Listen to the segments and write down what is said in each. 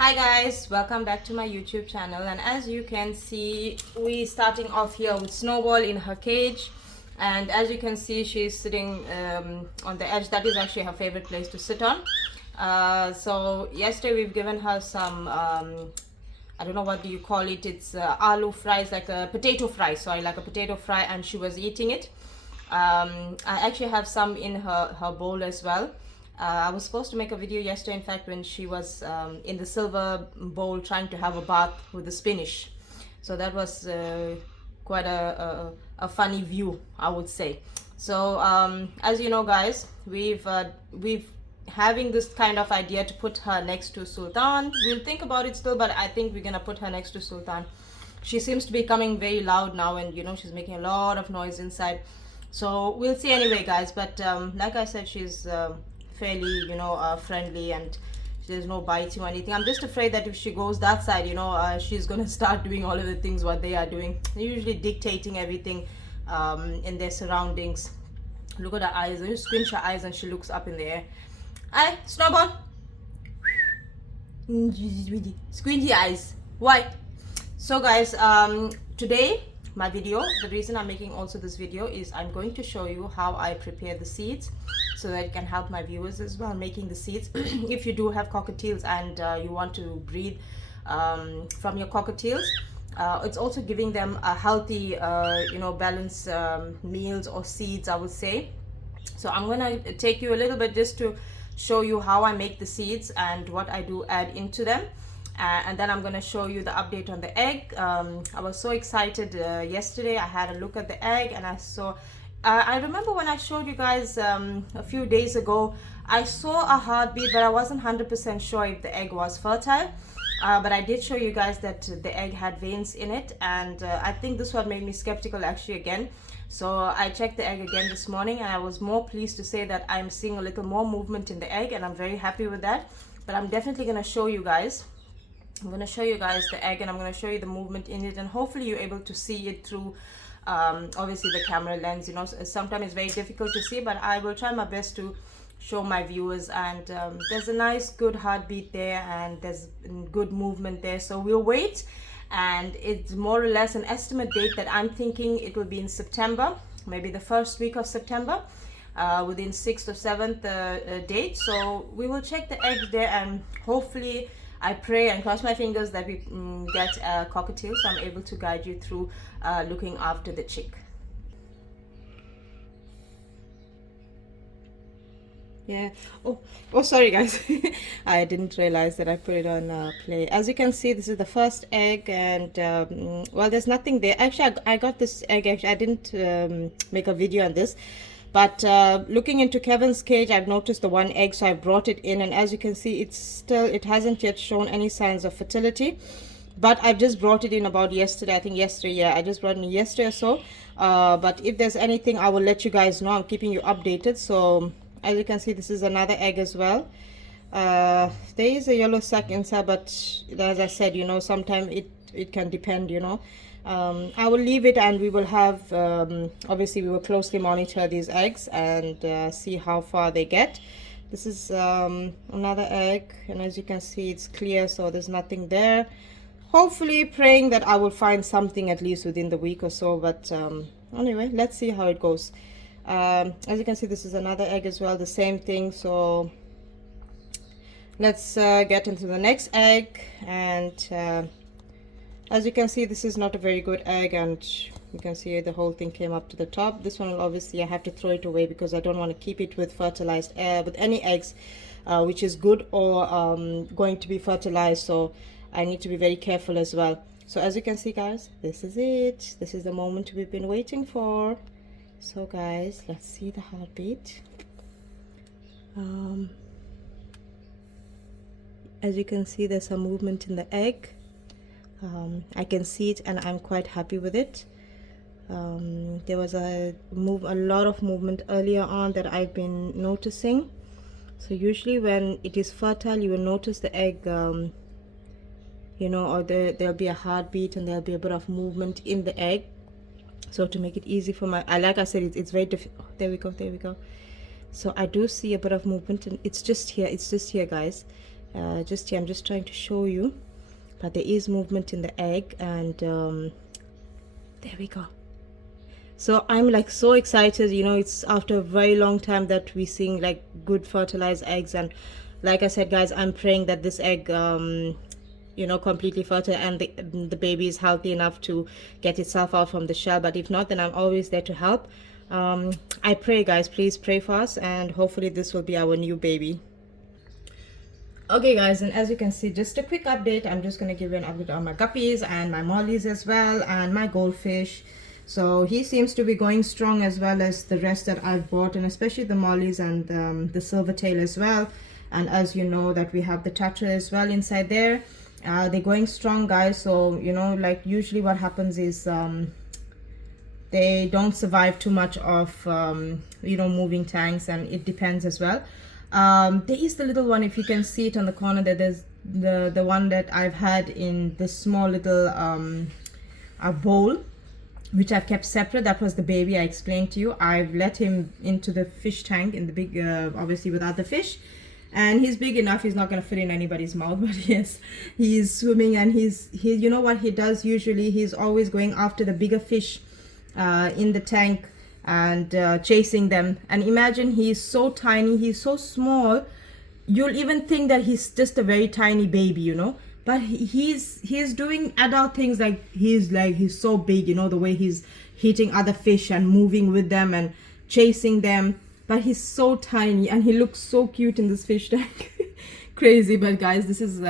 Hi guys, welcome back to my YouTube channel. And as you can see, we starting off here with Snowball in her cage. And as you can see, she's sitting on the edge. That is actually her favorite place to sit on. So yesterday we've given her some I don't know what do you call it. It's aloo fries, like a potato fry. Sorry, like a potato fry, and she was eating it. I actually have some in her bowl as well. I was supposed to make a video yesterday, in fact, when she was in the silver bowl trying to have a bath with the spinach. So that was quite a funny view, I would say. So as you know, guys, we've having this kind of idea to put her next to Sultan. We'll think about it still, but I think we're gonna put her next to Sultan. She seems to be becoming very loud now, and you know, she's making a lot of noise inside. So we'll see anyway, guys. But like I said, she's fairly, you know, friendly, and there's no biting or anything. I'm just afraid that if she goes that side, you know, she's gonna start doing all of the things what they are doing. They're usually dictating everything in their surroundings. Look at her eyes. You squint her eyes and she looks up in the air. Hi, Snowball. Squinty eyes. Why? So guys, today my video, the reason I'm making also this video is I'm going to show you how I prepare the seeds so that it can help my viewers as well making the seeds. If you do have cockatiels and you want to breed from your cockatiels, it's also giving them a healthy you know, balanced meals or seeds, I would say. So I'm gonna take you a little bit just to show you how I make the seeds and what I do add into them. And then I'm going to show you the update on the egg. I was so excited yesterday. I had a look at the egg and I saw, I remember when I showed you guys a few days ago, I saw a heartbeat, but I wasn't 100% sure if the egg was fertile. But I did show you guys that the egg had veins in it, and I think this one made me skeptical actually again. So I checked the egg again this morning, and I was more pleased to say that I'm seeing a little more movement in the egg, and I'm very happy with that. But I'm definitely going to show you guys. I'm going to show you guys the egg, and I'm going to show you the movement in it, and hopefully you're able to see it through obviously the camera lens. You know, sometimes it's very difficult to see, but I will try my best to show my viewers. And there's a nice good heartbeat there, and there's good movement there. So we'll wait, and it's more or less an estimate date that I'm thinking it will be in September, maybe the first week of September, within 6th or 7th date. So we will check the eggs there, and hopefully I pray and cross my fingers that we get a cockatiel, so I'm able to guide you through looking after the chick. Yeah. Oh, sorry guys. I didn't realize that I put it on play. As you can see, this is the first egg, and well, there's nothing there. Actually, I got this egg. Actually, I didn't make a video on this. But looking into Kevin's cage, I've noticed the one egg, so I brought it in, and as you can see, it hasn't yet shown any signs of fertility. But I've just brought it in about yesterday. I think yesterday, yeah, I just brought it in yesterday or so. But if there's anything, I will let you guys know. I'm keeping you updated. So as you can see, this is another egg as well. There is a yellow sac inside, but as I said, you know, sometimes it can depend, you know. I will leave it, and we will have obviously we will closely monitor these eggs and see how far they get. This is another egg, and as you can see, it's clear, so there's nothing there. Hopefully praying that I will find something at least within the week or so, but anyway, let's see how it goes. As you can see, this is another egg as well, the same thing. So let's get into the next egg. And as you can see, this is not a very good egg, and you can see the whole thing came up to the top. This one will obviously I have to throw it away because I don't want to keep it with fertilized air with any eggs which is good or going to be fertilized, so I need to be very careful as well. So as you can see, guys, this is it. This is the moment we've been waiting for. So guys, let's see the heartbeat. As you can see, there's some movement in the egg. I can see it, and I'm quite happy with it. There was a lot of movement earlier on that I've been noticing. So usually when it is fertile, you will notice the egg, you know, or there'll be a heartbeat, and there'll be a bit of movement in the egg. So to make it easy for like I said, it's very difficult. Oh, there we go. So I do see a bit of movement, and it's just here, guys. Just here, I'm just trying to show you, but there is movement in the egg, and there we go. So I'm like so excited, you know, it's after a very long time that we're seeing like good fertilized eggs. And like I said, guys, I'm praying that this egg you know, completely fertile, and the baby is healthy enough to get itself out from the shell. But if not, then I'm always there to help. I pray, guys, please pray for us, and hopefully this will be our new baby. Okay, guys, and as you can see, just a quick update. I'm just going to give you an update on my guppies and my mollies as well, and my goldfish. So he seems to be going strong, as well as the rest that I've bought, and especially the mollies and the silvertail as well. And as you know, that we have the tatra as well inside there. They're going strong, guys. So, you know, like usually what happens is they don't survive too much of you know, moving tanks, and it depends as well. There is the little one, if you can see it on the corner there. There's the one that I've had in this small little a bowl, which I've kept separate. That was the baby I explained to you. I've let him into the fish tank in the big obviously with other fish, and he's big enough. He's not going to fit in anybody's mouth, but yes, he's swimming, and he you know what he does usually, he's always going after the bigger fish in the tank and chasing them. And imagine, he's so tiny, he's so small, you'll even think that he's just a very tiny baby, you know, but he's doing adult things. Like he's so big, you know, the way he's hitting other fish and moving with them and chasing them, but he's so tiny, and he looks so cute in this fish tank. Crazy. But guys, this is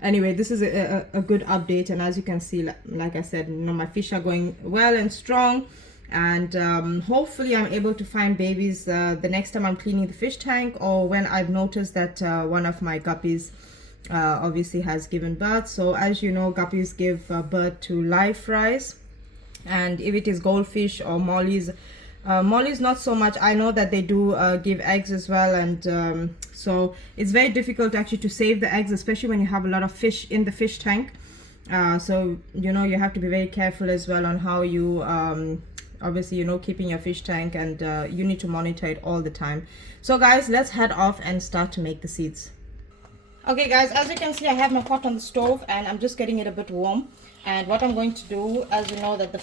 anyway, this is a good update. And as you can see, like I said, you know, my fish are going well and strong. And hopefully I'm able to find babies the next time I'm cleaning the fish tank, or when I've noticed that one of my guppies obviously has given birth. So as you know, guppies give birth to live fries, and if it is goldfish or mollies, mollies not so much. I know that they do give eggs as well, and so it's very difficult actually to save the eggs, especially when you have a lot of fish in the fish tank. So you know, you have to be very careful as well on how you obviously, you know, keeping your fish tank, and you need to monitor it all the time. So guys, let's head off and start to make the seeds. Okay guys, as you can see, I have my pot on the stove, and I'm just getting it a bit warm. And what I'm going to do, as you know, that the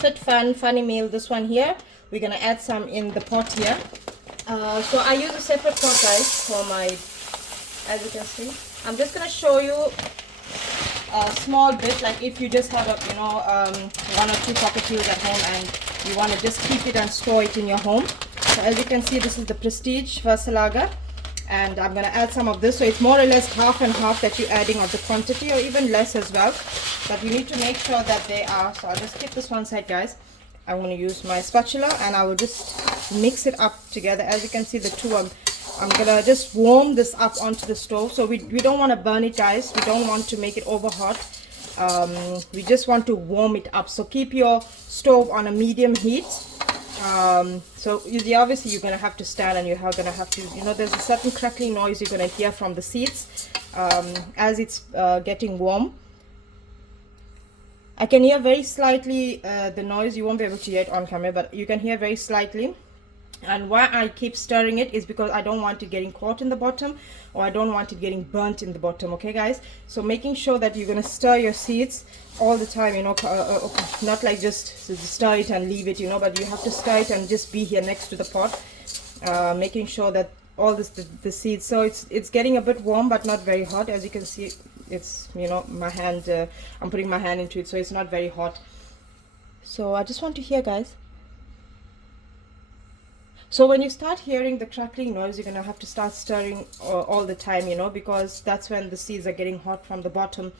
Fit Fun Funny Meal, this one here, we're gonna add some in the pot here. So I use a separate pot, guys, for my, as you can see. I'm just gonna show you a small bit, like if you just have a, you know, 1 or 2 cockatiels at home, and you want to just keep it and store it in your home. So as you can see, this is the Prestige Versilager, and I'm going to add some of this. So it's more or less half and half that you're adding of the quantity, or even less as well, but you need to make sure that they are. So I'll just keep this one side, guys. I'm going to use my spatula, and I will just mix it up together. As you can see, the two I'm gonna just warm this up onto the stove. So we don't want to burn it, guys. We don't want to make it over hot. We just want to warm it up. So keep your stove on a medium heat. So obviously you're gonna have to stand, and you're gonna have to, you know, there's a certain crackling noise you're gonna hear from the seeds as it's getting warm. I can hear very slightly the noise. You won't be able to hear it on camera, but you can hear very slightly. And why I keep stirring it is because I don't want it getting caught in the bottom, or I don't want it getting burnt in the bottom. Okay guys, so making sure that you're going to stir your seeds all the time, you know, not like just stir it and leave it, you know, but you have to stir it and just be here next to the pot, making sure that all the seeds. So it's getting a bit warm, but not very hot. As you can see, it's, you know, my hand, I'm putting my hand into it, so it's not very hot. So I just want to hear, guys. So when you start hearing the crackling noise, you're going to have to start stirring all the time, you know, because that's when the seeds are getting hot from the bottom.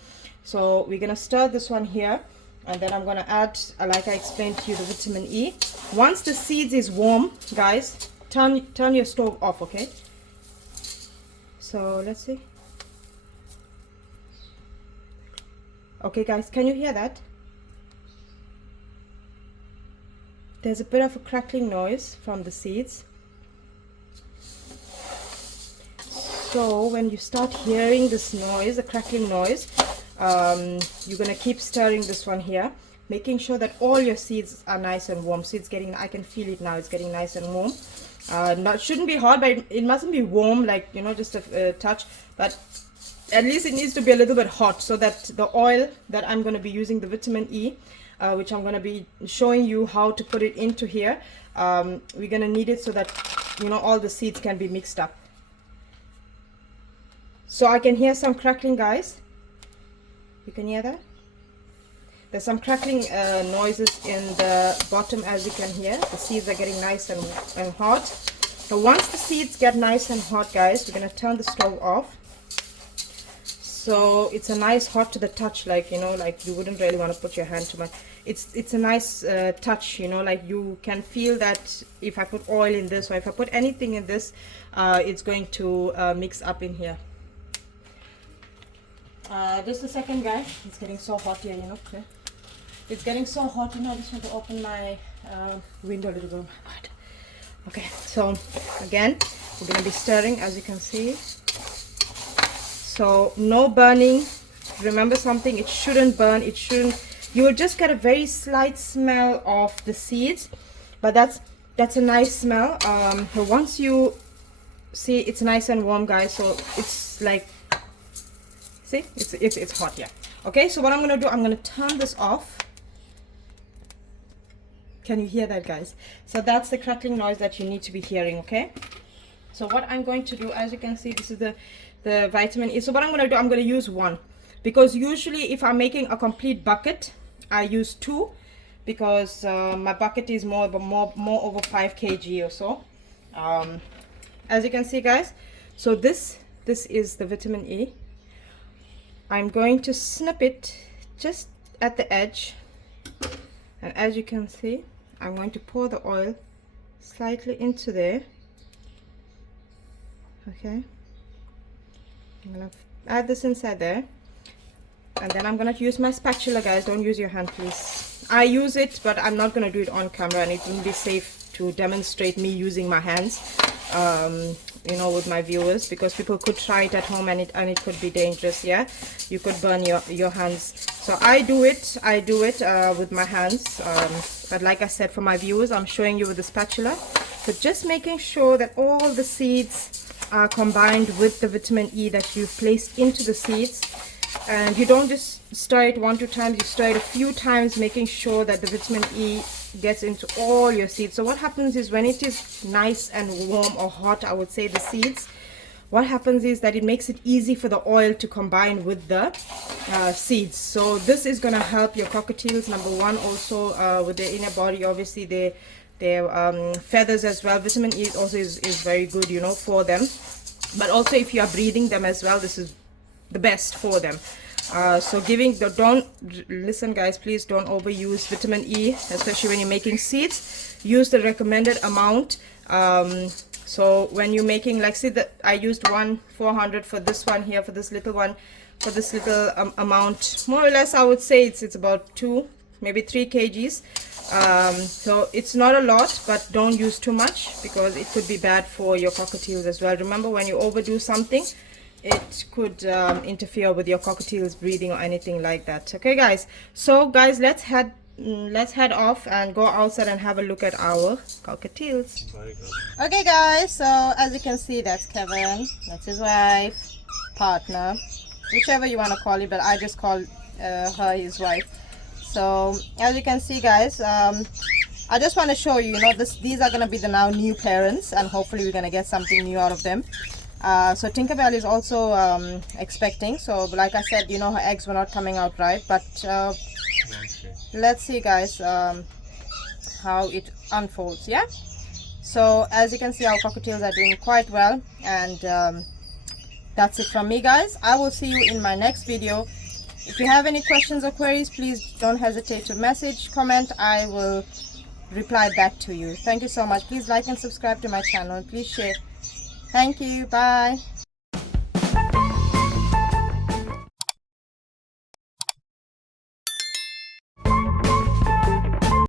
So we're going to stir this one here, and then I'm going to add, like I explained to you, the vitamin E. Once the seeds is warm, guys, turn your stove off, okay? So let's see. Okay guys, can you hear that? There's a bit of a crackling noise from the seeds. So when you start hearing this noise, a crackling noise, you're gonna keep stirring this one here, making sure that all your seeds are nice and warm. So it's getting, I can feel it now, it's getting nice and warm. Not shouldn't be hot, but it mustn't be warm, like, you know, just a touch, but at least it needs to be a little bit hot, so that the oil that I'm going to be using, the vitamin E, which I'm going to be showing you how to put it into here, we're going to need it so that, you know, all the seeds can be mixed up. So I can hear some crackling, guys. You can hear that? There's some crackling noises in the bottom, as you can hear. The seeds are getting nice and hot. So once the seeds get nice and hot, guys, we're going to turn the stove off. So it's a nice hot to the touch, like, you know, like you wouldn't really want to put your hand too much. It's a nice touch, you know, like you can feel that if I put oil in this, or if I put anything in this, it's going to mix up in here. Just a second, guys. It's getting so hot here, you know. Okay. It's getting so hot, you know. I just want to open my window a little bit. Okay, so again, we're going to be stirring, as you can see. So no burning. Remember something, it shouldn't burn. It shouldn't. You will just get a very slight smell of the seeds, but that's a nice smell. Once you see, it's nice and warm, guys. So it's like, see, it's hot, yeah. Okay, so what I'm gonna do, I'm gonna turn this off. Can you hear that, guys? So that's the crackling noise that you need to be hearing. Okay, so what I'm going to do, as you can see, this is the vitamin E. So what I'm going to do, I'm going to use one, because usually if I'm making a complete bucket, I use two, because my bucket is more over 5 kg or so. As you can see, guys, so this is the vitamin E. I'm going to snip it just at the edge, and as you can see, I'm going to pour the oil slightly into there. Okay, I'm gonna add this inside there, and then I'm gonna use my spatula, guys. Don't use your hand, please. I use it, but I'm not gonna do it on camera, and it wouldn't be safe to demonstrate me using my hands, you know, with my viewers, because people could try it at home and it could be dangerous. Yeah, you could burn your hands. So I do it with my hands, but like I said, for my viewers, I'm showing you with the spatula. So just making sure that all the seeds are combined with the vitamin E that you've placed into the seeds, and you don't just stir it 1-2 times, you stir it a few times, making sure that the vitamin E gets into all your seeds. So what happens is, when it is nice and warm or hot, I would say, the seeds, what happens is that it makes it easy for the oil to combine with the seeds. So this is going to help your cockatiels, number one, also with their inner body, obviously their feathers as well. Vitamin E also is very good, you know, for them, but also if you are breeding them as well, this is the best for them. So don't listen, guys, please don't overuse vitamin E, especially when you're making seeds. Use the recommended amount. So when you're making, like, see that I used 400 for this one here, for this little one, for this little amount, more or less I would say it's about 2, maybe 3 kgs. So it's not a lot, but don't use too much, because it could be bad for your cockatiels as well. Remember, when you overdo something, it could interfere with your cockatiels breathing or anything like that. Okay, guys, so guys, let's head off and go outside and have a look at our cockatiels. Okay, guys, so as you can see, that's Kevin, that's his wife, partner, whichever you want to call it, but I just call her his wife. So as you can see, guys, I just want to show you, you know, these are going to be the now new parents, and hopefully we're going to get something new out of them. So Tinkerbell is also expecting. So like I said, you know, her eggs were not coming out right, but let's see, guys, how it unfolds. Yeah, so as you can see, our cockatiels are doing quite well, and that's it from me, guys. I will see you in my next video. If you have any questions or queries, please don't hesitate to message, comment. I will reply back to you. Thank you so much. Please like and subscribe to my channel, and please share. Thank you. Bye.